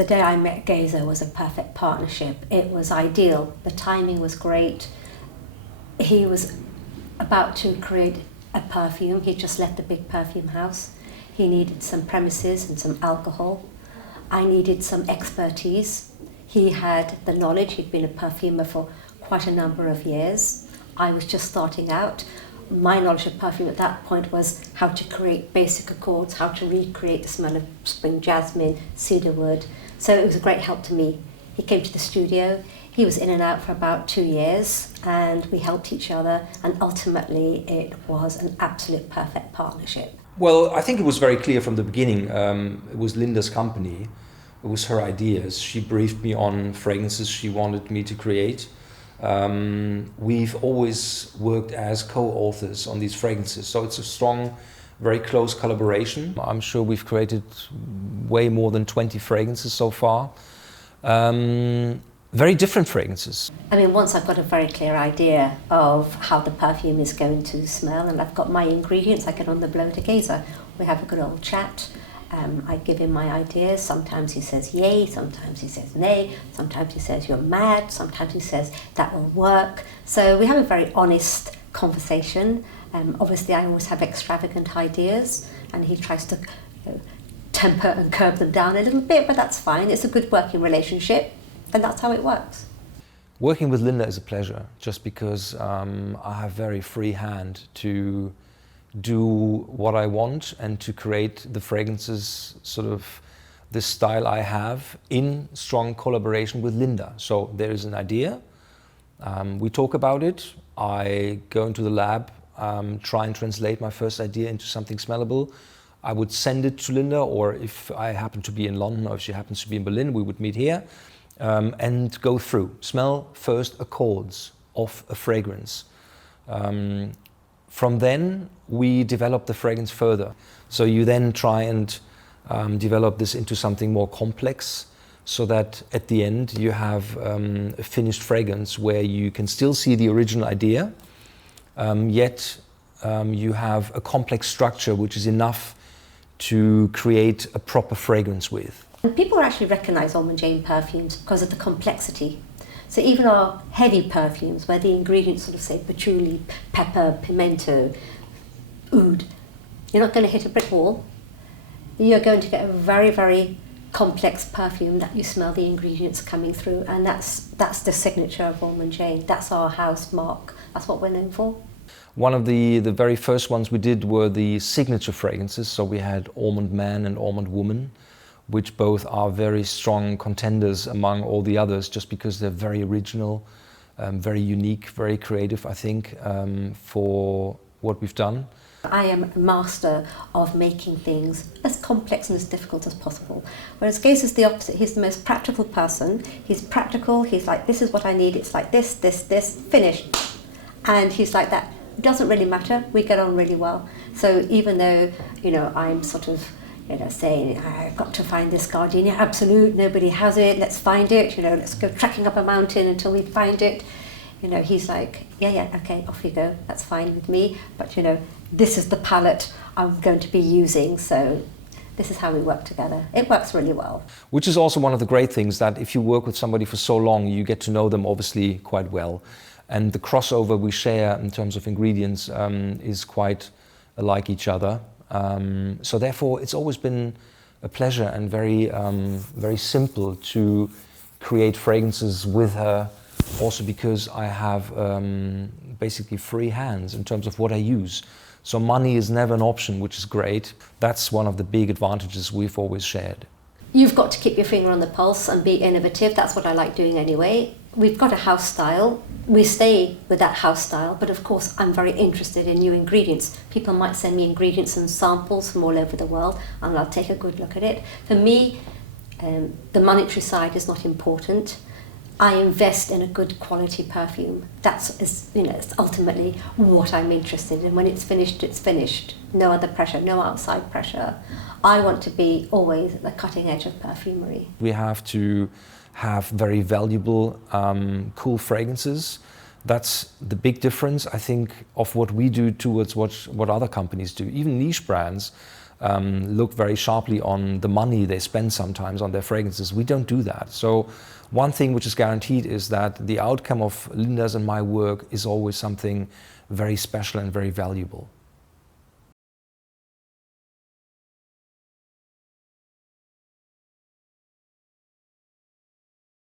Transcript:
The day I met Geza was a perfect partnership. It was ideal. The timing was great. He was about to create a perfume. He just left the big perfume house. He needed some premises and some alcohol. I needed some expertise. He had the knowledge. He'd been a perfumer for quite a number of years. I was just starting out. My knowledge of perfume at that point was how to create basic accords, how to recreate the smell of spring jasmine, cedarwood. So it was a great help to me. He came to the studio. He was in and out for about 2 years, and we helped each other, and ultimately it was an absolute perfect partnership. Well, I think it was very clear from the beginning. It was Linda's company. It was her ideas. She briefed me on fragrances she wanted me to create. We've always worked as co-authors on these fragrances, so it's a strong, very close collaboration. I'm sure we've created way more than 20 fragrances so far. Very different fragrances. I mean, once I've got a very clear idea of how the perfume is going to smell and I've got my ingredients, I get on the blow to Geza. We have a good old chat. I give him my ideas. Sometimes he says yay, sometimes he says nay, sometimes he says you're mad, sometimes he says that will work. So we have a very honest conversation. Obviously I always have extravagant ideas and he tries to temper and curb them down a little bit, but that's fine. It's a good working relationship and that's how it works. Working with Linda is a pleasure, just because I have very free hand to do what I want and to create the fragrances, sort of the style I have, in strong collaboration with Linda. So there is an idea, we talk about it, I go into the lab, try and translate my first idea into something smellable. I would send it to Linda, or if I happen to be in London or if she happens to be in Berlin, we would meet here and go through. Smell first accords of a fragrance. From then, we develop the fragrance further. So you then try and develop this into something more complex, so that at the end you have a finished fragrance where you can still see the original idea, yet you have a complex structure which is enough to create a proper fragrance with. And people actually recognise Ormonde Jayne perfumes because of the complexity. So even our heavy perfumes, where the ingredients sort of say patchouli, pepper, pimento, oud, you're not going to hit a brick wall. You're going to get a very, very complex perfume that you smell the ingredients coming through, and that's the signature of Ormonde Jayne. That's our house mark. That's what we're known for. One of the very first ones we did were the signature fragrances. So we had Ormonde Man and Ormonde Woman, which both are very strong contenders among all the others, just because they're very original, very unique, very creative, I think, for what we've done. I am a master of making things as complex and as difficult as possible. Whereas Geza's the opposite. He's the most practical person. He's practical. He's like, this is what I need. It's like this, finished. And he's like that. It doesn't really matter. We get on really well. So even though, I'm sort of, saying, I've got to find this gardenia absolute, nobody has it, let's find it, let's go trekking up a mountain until we find it. He's like, yeah, okay, off you go, that's fine with me, but this is the palette I'm going to be using, so this is how we work together. It works really well. Which is also one of the great things, that if you work with somebody for so long, you get to know them obviously quite well. And the crossover we share in terms of ingredients is quite like each other. So therefore, it's always been a pleasure and very simple to create fragrances with her, also because I have basically free hands in terms of what I use. So money is never an option, which is great. That's one of the big advantages we've always shared. You've got to keep your finger on the pulse and be innovative. That's what I like doing anyway. We've got a house style. We stay with that house style, but of course I'm very interested in new ingredients. People might send me ingredients and samples from all over the world, and I'll take a good look at it. For me, the monetary side is not important. I invest in a good quality perfume. It's ultimately what I'm interested in. When it's finished, it's finished. No other pressure, no outside pressure. I want to be always at the cutting edge of perfumery. We have to have very valuable, cool fragrances. That's the big difference, I think, of what we do towards what other companies do. Even niche brands look very sharply on the money they spend sometimes on their fragrances. We don't do that. So one thing which is guaranteed is that the outcome of Linda's and my work is always something very special and very valuable.